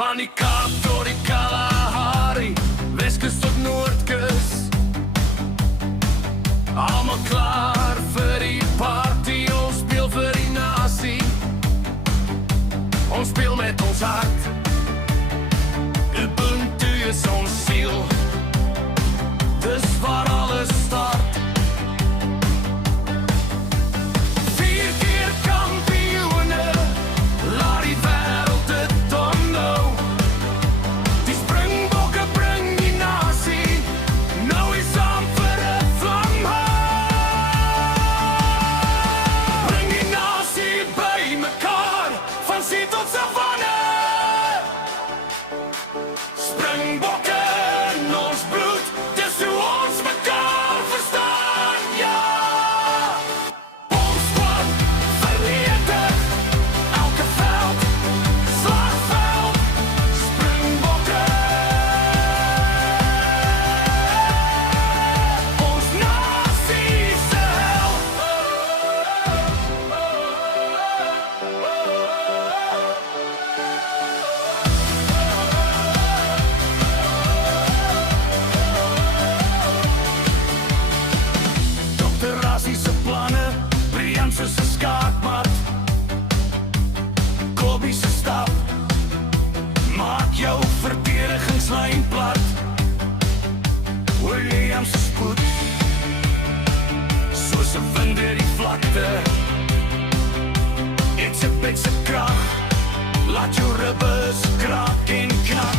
Van die Kaap tot die Kalahari, Weskus tot Noordkus. Almal klaar vir die party, ons speel vir die nasie. Ons speel met ons hart, Ubuntu is ons siel. Dis waar alles start. 4 keer kampioene, laat die wêreld dit onthou. Die Springbokke bring die nasie, nou is saam vir 'n vlam hou. Bring die nasie bymekaar, van see tot savanne. Springbokke in ons bloed, dis hoe ons mekaar verstaan, ja. Ons squad verlede, elke veld, slagveld. Springbokke, ons nasie se held. Dr. Rassie se planne, Brian se skaakmat, Kobie se stap, maak jou verdedigingslyn plat. William se spoed, soos 'n wind deur die vlakte. It's a bit se krag, laat jou ribbes kraak en knap.